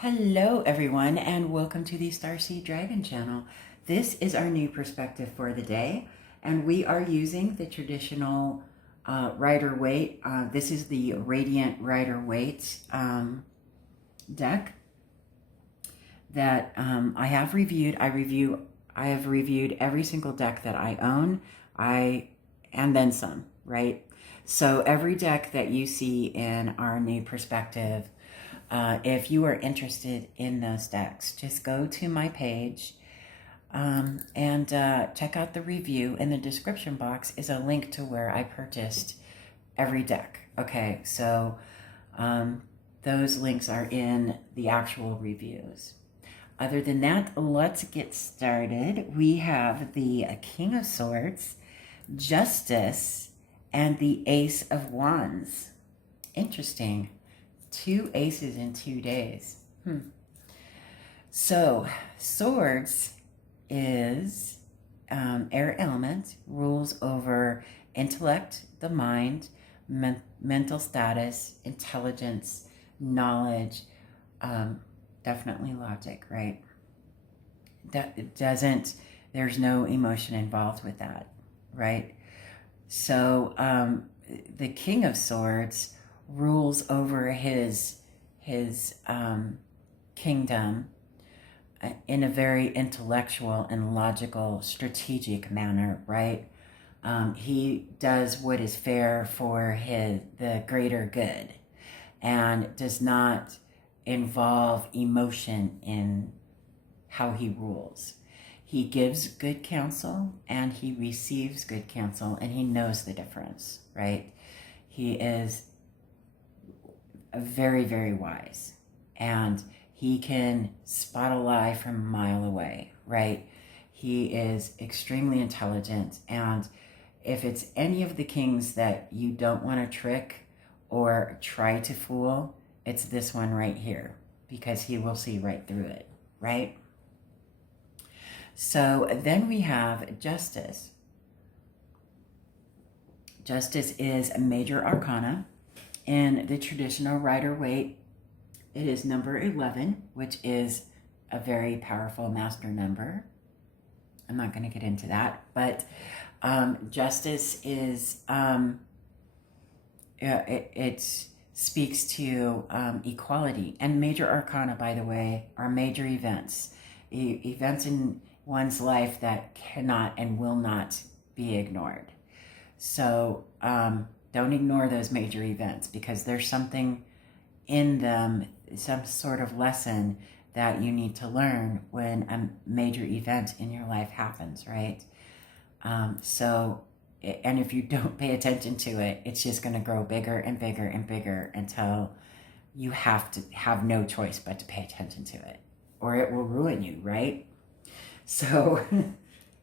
Hello everyone and welcome to the Starseed Dragon channel. This is our new perspective for the day and we are using the traditional Rider-Waite. This is the Radiant Rider-Waite deck that I have reviewed. I have reviewed every single deck that I own, and then some, right? So every deck that you see in our new perspective, if you are interested in those decks, just go to my page and check out the review. In the description box is a link to where I purchased every deck. Okay, so those links are in the actual reviews. Other than that, let's get started. We have the King of Swords, Justice, and the Ace of Wands. Interesting. 2 aces in 2 days. So, Swords is air element, rules over intellect, the mind, mental status, intelligence, knowledge, definitely logic, right? There's no emotion involved with that, right? So the King of Swords rules over his kingdom in a very intellectual and logical, strategic manner, right? He does what is fair for the greater good and does not involve emotion in how he rules. He gives good counsel and he receives good counsel, and he knows the difference, right? He is very, very wise, and he can spot a lie from a mile away, right? He is extremely intelligent, and if it's any of the kings that you don't want to trick or try to fool, it's this one right here, because he will see right through it, right? So then we have Justice. Justice is a major arcana. In the traditional Rider-Waite, it is number 11, which is a very powerful master number. I'm not going to get into that, but Justice is, it speaks to equality. And major arcana, by the way, are major events. Events in one's life that cannot and will not be ignored. So don't ignore those major events, because there's something in them, some sort of lesson that you need to learn when a major event in your life happens, right? And if you don't pay attention to it, it's just going to grow bigger and bigger and bigger until you have to have no choice but to pay attention to it, or it will ruin you, right? So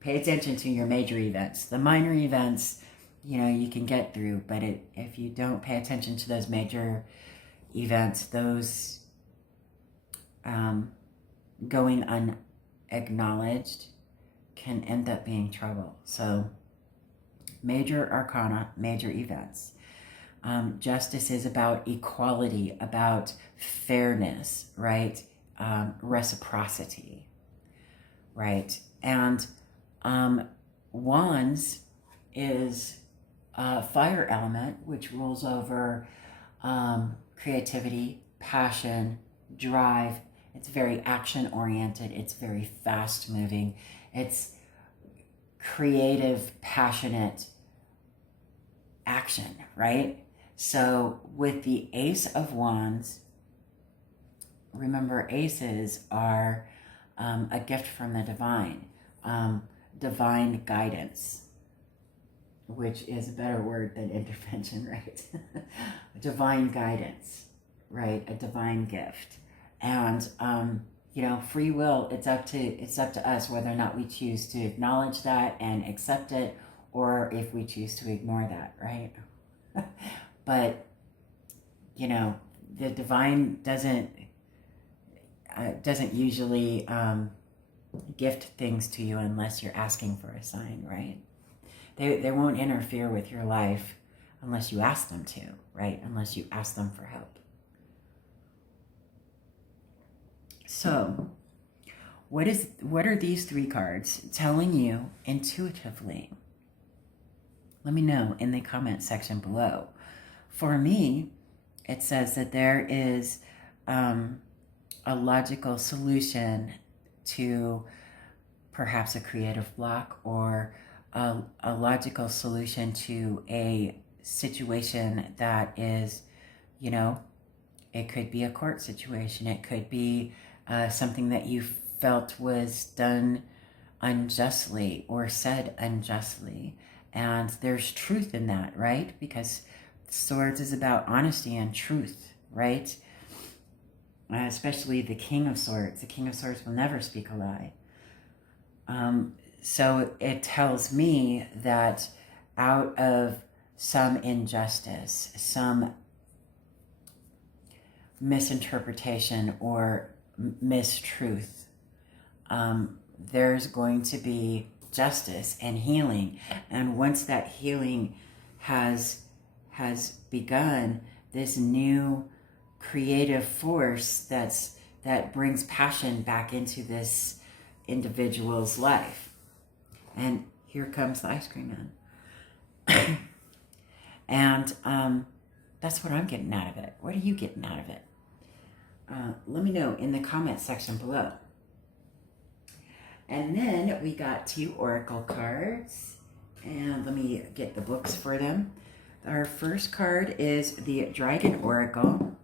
pay attention to your major events. The minor events, you can get through, but if you don't pay attention to those major events, those going unacknowledged can end up being trouble. So major arcana, major events. Justice is about equality, about fairness, right? Reciprocity, right? And Wands is fire element, which rules over creativity, passion, drive. It's very action oriented. It's very fast moving. It's creative, passionate action, right? So with the Ace of Wands, remember, aces are a gift from the divine, divine guidance, which is a better word than intervention, right? Divine guidance, right? A divine gift. And free will, it's up to us whether or not we choose to acknowledge that and accept it, or if we choose to ignore that, right? But the divine doesn't usually gift things to you unless you're asking for a sign, right? They won't interfere with your life unless you ask them to, right? Unless you ask them for help. So, what are these three cards telling you intuitively? Let me know in the comment section below. For me, it says that there is a logical solution to perhaps a creative block, or a logical solution to a situation that is, you know, it could be a court situation. It could be something that you felt was done unjustly or said unjustly. And there's truth in that, right? Because Swords is about honesty and truth, right? Especially the King of Swords. The King of Swords will never speak a lie. So it tells me that out of some injustice, some misinterpretation or mistruth, there's going to be justice and healing. And once that healing has begun, this new creative force that brings passion back into this individual's life. And here comes the ice cream man. And that's what I'm getting out of it. What are you getting out of it? Let me know in the comment section below. And then we got 2 oracle cards, and let me get the books for them. Our first card is the Dragon Oracle.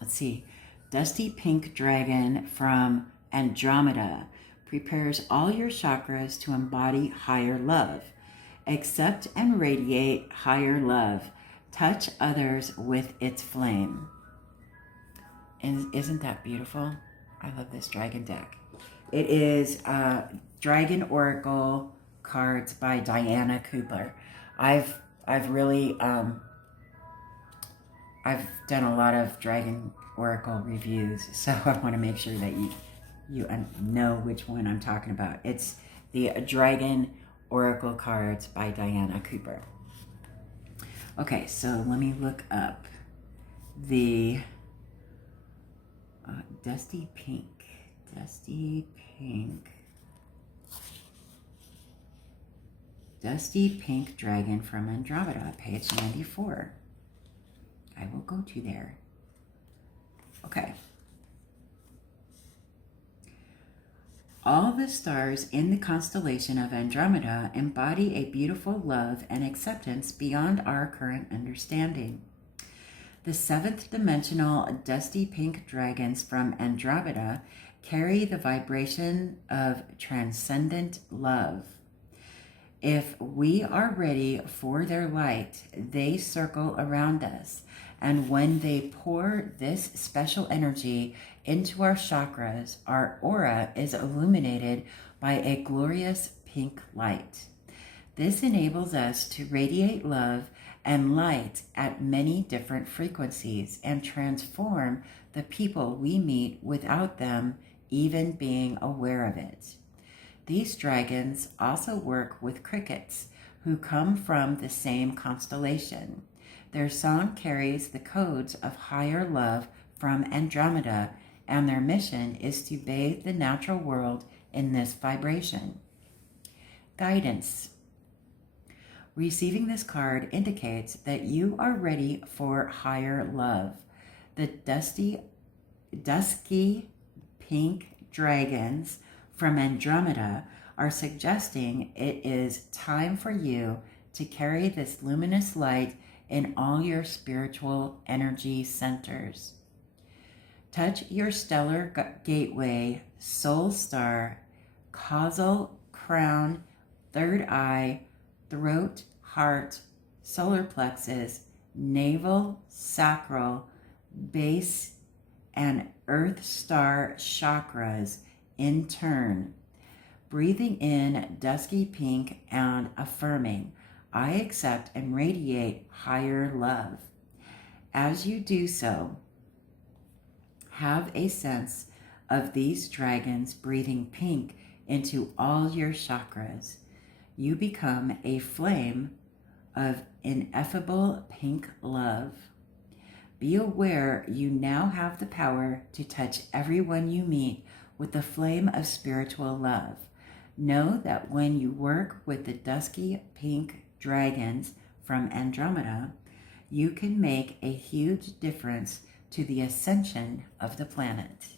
Let's see. Dusty Pink Dragon from Andromeda prepares all your chakras to embody higher love. Accept and radiate higher love. Touch others with its flame. And isn't that beautiful? I love this dragon deck. It is Dragon Oracle cards by Diana Cooper. I've really I've done a lot of Dragon Oracle reviews, so I want to make sure that you know which one I'm talking about. It's the Dragon Oracle cards by Diana Cooper. Okay, so let me look up the Dusty Pink Dragon from Andromeda, page 94. I will go to there. Okay. All the stars in the constellation of Andromeda embody a beautiful love and acceptance beyond our current understanding. The 7th dimensional dusty pink dragons from Andromeda carry the vibration of transcendent love. If we are ready for their light, they circle around us, and when they pour this special energy into our chakras, our aura is illuminated by a glorious pink light. This enables us to radiate love and light at many different frequencies and transform the people we meet without them even being aware of it. These dragons also work with crickets, who come from the same constellation. Their song carries the codes of higher love from Andromeda, and their mission is to bathe the natural world in this vibration. Guidance. Receiving this card indicates that you are ready for higher love. The dusky pink dragons from Andromeda are suggesting it is time for you to carry this luminous light in all your spiritual energy centers. Touch your stellar gateway, soul star, causal crown, third eye, throat, heart, solar plexus, navel, sacral, base, and earth star chakras in turn. Breathing in dusky pink and affirming, I accept and radiate higher love. As you do so, have a sense of these dragons breathing pink into all your chakras. You become a flame of ineffable pink love. Be aware you now have the power to touch everyone you meet with the flame of spiritual love. Know that when you work with the dusky pink dragons from Andromeda, you can make a huge difference to the ascension of the planet.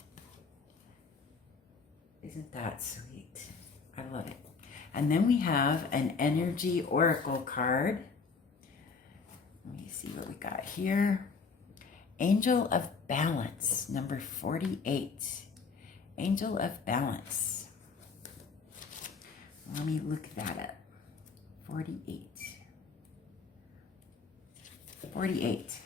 Isn't that sweet? I love it. And then we have an energy oracle card. Let me see what we got here. Angel of Balance, number 48. Angel of Balance. Let me look that up. 48. 48.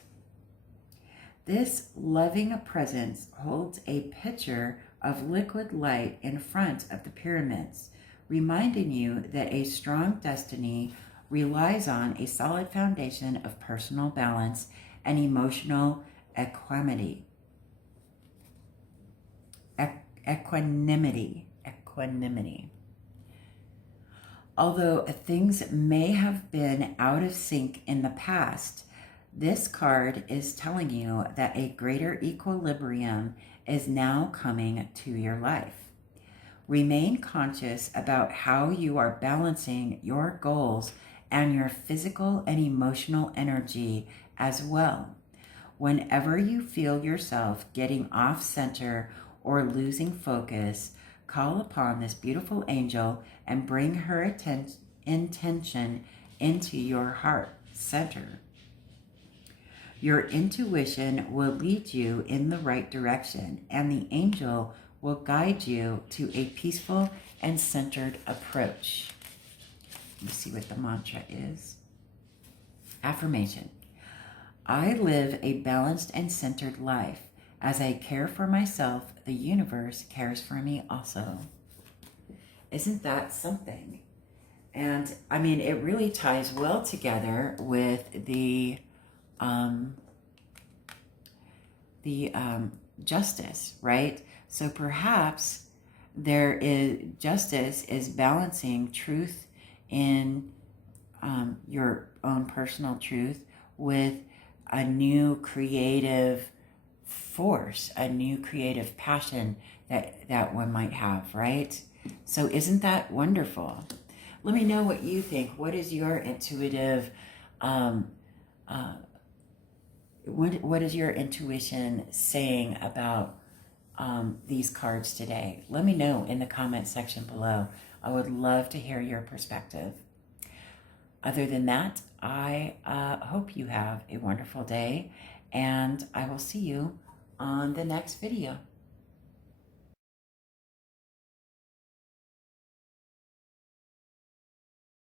This loving presence holds a pitcher of liquid light in front of the pyramids, reminding you that a strong destiny relies on a solid foundation of personal balance and emotional equanimity. Equanimity. Although things may have been out of sync in the past, this card is telling you that a greater equilibrium is now coming to your life. Remain conscious about how you are balancing your goals and your physical and emotional energy as well. Whenever you feel yourself getting off center or losing focus, call upon this beautiful angel and bring her intention into your heart center. Your intuition will lead you in the right direction, and the angel will guide you to a peaceful and centered approach. Let me see what the mantra is. Affirmation. I live a balanced and centered life. As I care for myself, the universe cares for me also. Isn't that something? And I mean, it really ties well together with the justice, right? So perhaps justice is balancing truth in your own personal truth with a new creative force, a new creative passion that one might have, right? So isn't that wonderful? Let me know what you think. What is your intuitive, what is your intuition saying about these cards today? Let me know in the comment section below. I would love to hear your perspective. Other than that, I hope you have a wonderful day, and I will see you on the next video.